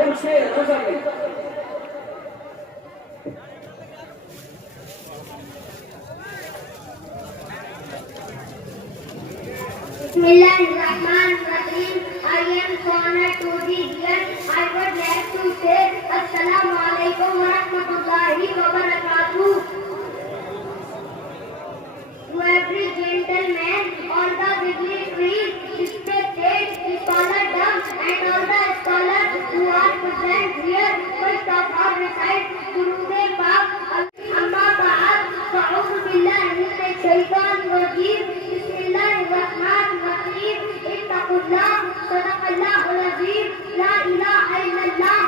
ان سے نظر لیں۔ Bismillahirrahmanirrahim. I am so honored to be here. I would like to say Assalamu alaikum wa rahmatullahi wa barakatuh. To every gentleman on the Wrigley tree, respected scholar dumb and all the scholars who are present here, first of all recite Durood Pak. Amma ba'ad, fa'udhu billahi minash shaitanir rajeem. Bismillahirrahmanirrahim. Ittaqullah, sadaqallahul azim, la ilaha illallah.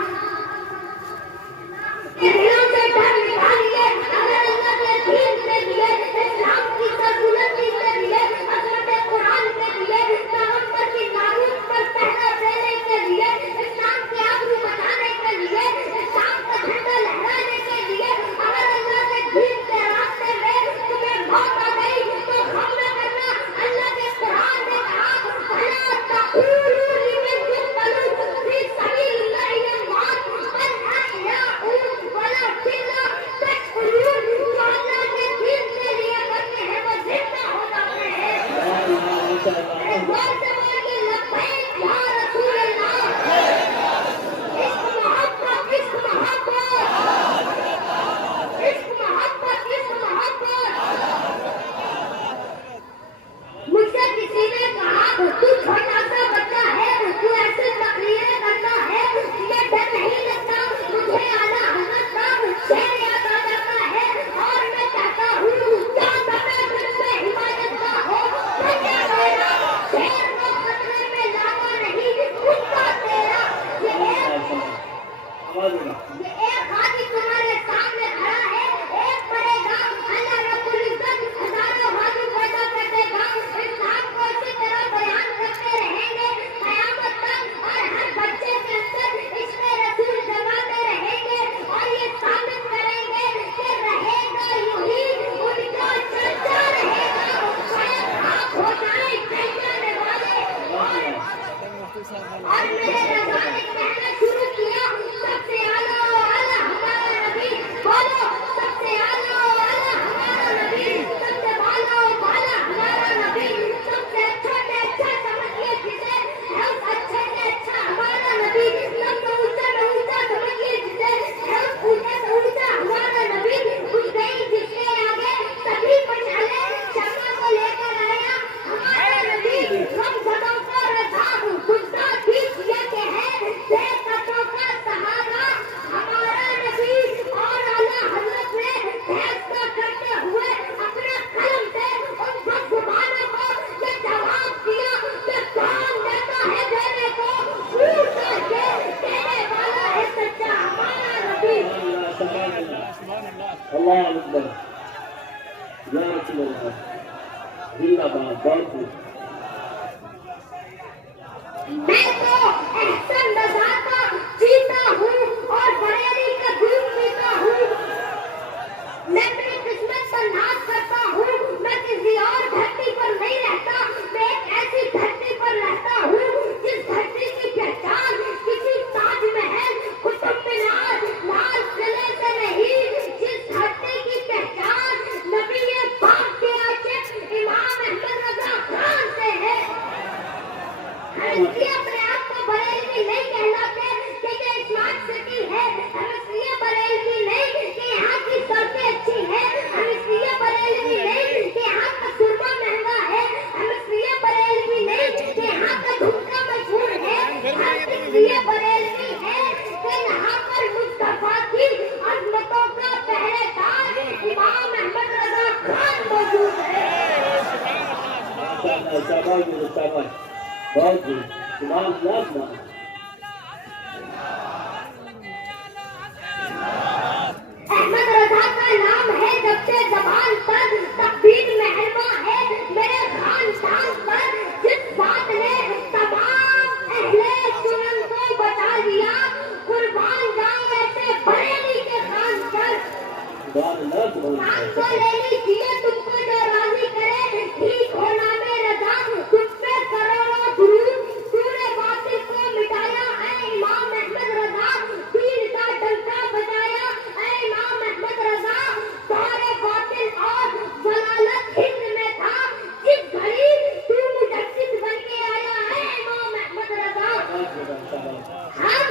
دلوں سے ڈر نکالیے، اگر اللہ کے دین کے لیے، اسلام کی سربلندی کے لیے، عظمت قرآن کے لیے، پیغمبر کی ناموس پر پہرا دینے کے لیے، اسلام کے آبرو بچانے کے لیے، اسلام کا جھنڈا لہرانے کے لیے، اگر اللہ کے دین کے راستے میں تمہیں موت آ گئی تو غم نہ کرنا۔ اللہ کے قرآن نے کہا فَلَا تَقُولُوا لِمَنْ يُقْتَلُ فِي سَبِيلِ اللَّهِ أَمْوَاتٌ بَلْ أَحْيَاءٌ وَلَكِنْ لَا تَشْعُرُونَ۔ جو اللہ کے دین کے لیے کرتے ہیں وہ زندہ ہو جاتے ہیں۔ غور سے بولیے لبیک یا رسول اللہ۔ عشق محبت، عشق محبت، عشق محبت، عشق محبت۔ مجھ سے کسی نے کہا تو چھوٹا سا بچہ ہے، تو ایسے تقریریں کرتا ہے، یہ ڈر نہیں لگتا؟ مجھے اعلیٰ حضرت کا شعر یاد آ جاتا ہے اور میں کہتا ہوں کیا پتہ تجھ سے حمایت کا ہو بھیا میرا، شعر کو خطرے میں لانا نہیں خود کا تیرا۔ یہ ایک غازی تمہارے سامنے کھڑا ہے، ایک پڑے گا، اللہ رب العزت ہزاروں غازی پیدا کر دے گا۔ اسلام کو اسی طرح بیان کرتے رہیں گے قیامت تک، اور ہر بچے کے اندر عشق رسول جگاتے رہیں گے اور یہ ثابت کریں گے کہ رہے گا یوں ہی ان کا چرچا رہے گا، شاید آپ ہو جائیں کہیں جانے والے۔ اور میرے رضا نے کہنا شروع کیا سب سے اعلیٰ اعلیٰ ہمارا نبی، بولو سب سے اعلیٰ اعلیٰ ہمارا نبی، سب سے بالا بالا ہمارا نبی، سب سے اچھا سے اچھا سمجھیے جسے ہے اس اچھے سے اچھا ہمارا نبی، سب سے اونچا میں اونچا سمجھیے جسے ہے اس اونچے سے اونچا ہمارا نبی۔ کچھ نہیں جس کے آگے سبھی پچھلے، شمع کو لے کر آیا ہمارا نبی، غم زدوں کو رضا گزا دیجیے کہ ہے بے قدروں کا سہارا ہمارا نبی۔ اور اعلیٰ حضرت نے فیصلہ کرتے ہوئے اپنے قلم سے ان سب زبانوں کو یہ جواب دیا کہ کون دیتا ہے دینے کو، پوچھ کر کے دینے والا ہے سچا ہمارا نبی۔ اللہ اکبر، یا رسول اللہ، زندہ باد، بہت خوب۔ میں تو احسن رضا کا جیتا ہوں اور بریلی کا دودھ پیتا ہوں۔ میں اپنی قسمت پر ناز کرتا ہوں، میں کسی اور دھرتی پر نہیں رہتا، میں ایک ایسی دھرتی پر رہتا ہوں جس دھرتی کی پہچان کسی تاج محل قطب مینار لال قلعے سے نہیں، جس دھرتی کی پہچان نبی پاک کے عاشق امام احمد رضا خان سے ہے۔ ہم اس لیے اپنے آپ کو بریلوی نہیں کہلاتے کہ یہ اسمارٹ سٹی ہے، ہم اس لیے بریلوی نہیں کہ یہاں کی سڑکیں اچھی ہیں، ہم اس لیے بریلوی نہیں کہ یہاں کا سرما مہنگا ہے، ہم اس لیے بریلوی نہیں کہ یہاں کا جھمکا مشہور ہے، ہم اس لیے بریلوی ہے کہ یہاں پر مصطفیٰ کی عظمتوں کا پہرے دار امام احمد رضا خان موجود ہے۔ شاباش شاباش، بہت خوب، سبحان اللہ سبحان اللہ۔ احمد رضا کا نام ہے جب سے زبان پر، تقدیر مہرباں ہے میرے خاندان پر، جس بات نے تمام اہل سنن کو بچا لیا، قربان جاؤں ایسے بریلی کے خان پر۔ سبحان اللہ سبحان کام اللہ۔ کو لے لیجیے تم کو جو راضی کرے، ٹھیک ہو نام رضا تم پہ کروڑوں درود، سورہ باطل کو مٹایا ہے امام احمد رضا، رہتا ہے. ہم